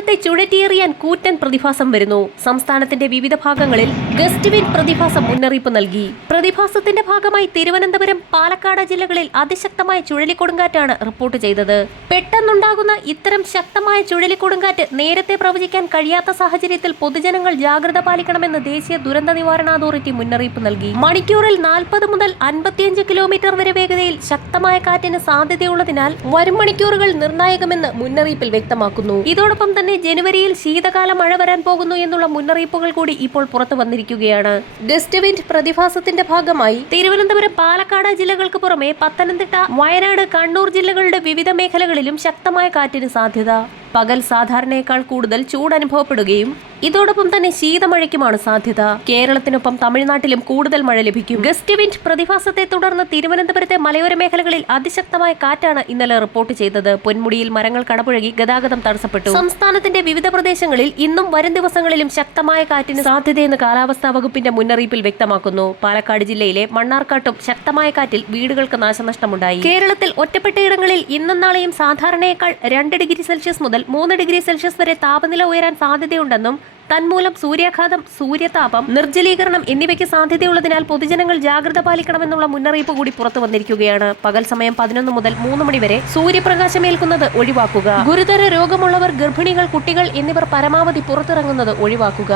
കേരളത്തെ ചുഴറ്റിയെറിയാൻ കൂറ്റൻ പ്രതിഭാസം വരുന്നു. സംസ്ഥാനത്തിന്റെ വിവിധ ഭാഗങ്ങളിൽ ഗസ്റ്റ് വിൻഡ് പ്രതിഭാസം മുന്നറിയിപ്പ് നൽകി. പ്രതിഭാസത്തിന്റെ ഭാഗമായി തിരുവനന്തപുരം, പാലക്കാട് ജില്ലകളിൽ അതിശക്തമായ ചുഴലിക്കൊടുങ്കാറ്റാണ് റിപ്പോർട്ട് ചെയ്തത്. പെട്ടെന്നുണ്ടാകുന്ന ഇത്തരം ശക്തമായ ചുഴലിക്കൊടുങ്കാറ്റ് നേരത്തെ പ്രവചിക്കാൻ കഴിയാത്ത സാഹചര്യത്തിൽ പൊതുജനങ്ങൾ ജാഗ്രത പാലിക്കണമെന്ന് ദേശീയ ദുരന്ത നിവാരണ അതോറിറ്റി മുന്നറിയിപ്പ് നൽകി. മണിക്കൂറിൽ 40 മുതൽ 55 കിലോമീറ്റർ വരെ വേഗതയിൽ ശക്തമായ കാറ്റിന് സാധ്യതയുള്ളതിനാൽ വരും മണിക്കൂറുകൾ നിർണായകമെന്ന് മുന്നറിയിപ്പിൽ വ്യക്തമാക്കുന്നു. ഇതോടൊപ്പം തന്നെ ജനുവരിയിൽ ശീതകാല മഴ വരാൻ പോകുന്നു എന്നുള്ള മുന്നറിയിപ്പുകൾ കൂടി ഇപ്പോൾ പുറത്തു വന്നിരിക്കുകയാണ്. ഗസ്റ്റ് വിൻഡ് പ്രതിഭാസത്തിന്റെ ഭാഗമായി തിരുവനന്തപുരം, പാലക്കാട് ജില്ലകൾക്ക് പുറമെ പത്തനംതിട്ട, വയനാട്, കണ്ണൂർ ജില്ലകളുടെ വിവിധ മേഖലകളിലും ശക്തമായ കാറ്റിന് സാധ്യത. പകൽ സാധാരണയേക്കാൾ കൂടുതൽ ചൂട് അനുഭവപ്പെടുകയും ഇതോടൊപ്പം തന്നെ ശീതമഴയ്ക്കുമാണ് സാധ്യത. കേരളത്തിനൊപ്പം തമിഴ്നാട്ടിലും കൂടുതൽ മഴ ലഭിക്കും. ഗസ്റ്റ് വിൻഡ് പ്രതിഭാസത്തെ തുടർന്ന് തിരുവനന്തപുരത്തെ മലയോര മേഖലകളിൽ അതിശക്തമായ കാറ്റാണ് ഇന്നലെ റിപ്പോർട്ട് ചെയ്തത്. പൊന്മുടിയിൽ മരങ്ങൾ കടപുഴകി ഗതാഗതം തടസ്സപ്പെട്ടു. സംസ്ഥാനത്തിന്റെ വിവിധ പ്രദേശങ്ങളിൽ ഇന്നും വരും ദിവസങ്ങളിലും ശക്തമായ കാറ്റിന് സാധ്യതയെന്ന് കാലാവസ്ഥാ വകുപ്പിന്റെ മുന്നറിയിപ്പിൽ വ്യക്തമാക്കുന്നു. പാലക്കാട് ജില്ലയിലെ മണ്ണാർക്കാട്ടും ശക്തമായ കാറ്റിൽ വീടുകൾക്ക് നാശനഷ്ടമുണ്ടായി. കേരളത്തിൽ ഒറ്റപ്പെട്ടയിടങ്ങളിൽ ഇന്നും നാളെയും സാധാരണയേക്കാൾ 2 ഡിഗ്രി സെൽഷ്യസ് മുതൽ 3 ഡിഗ്രി സെൽഷ്യസ് വരെ താപനില ഉയരാൻ സാധ്യതയുണ്ടെന്നും തന്മൂലം സൂര്യാഘാതം, സൂര്യതാപം, നിർജ്ജലീകരണം എന്നിവയ്ക്ക് സാധ്യതയുള്ളതിനാൽ പൊതുജനങ്ങൾ ജാഗ്രത പാലിക്കണമെന്നുള്ള മുന്നറിയിപ്പ് കൂടി പുറത്തു വന്നിരിക്കുകയാണ്. പകൽ സമയം 11 മുതൽ 3 മണി വരെ സൂര്യപ്രകാശമേൽക്കുന്നത് ഒഴിവാക്കുക. ഗുരുതര രോഗമുള്ളവർ, ഗർഭിണികൾ, കുട്ടികൾ എന്നിവർ പരമാവധി പുറത്തിറങ്ങുന്നത് ഒഴിവാക്കുക.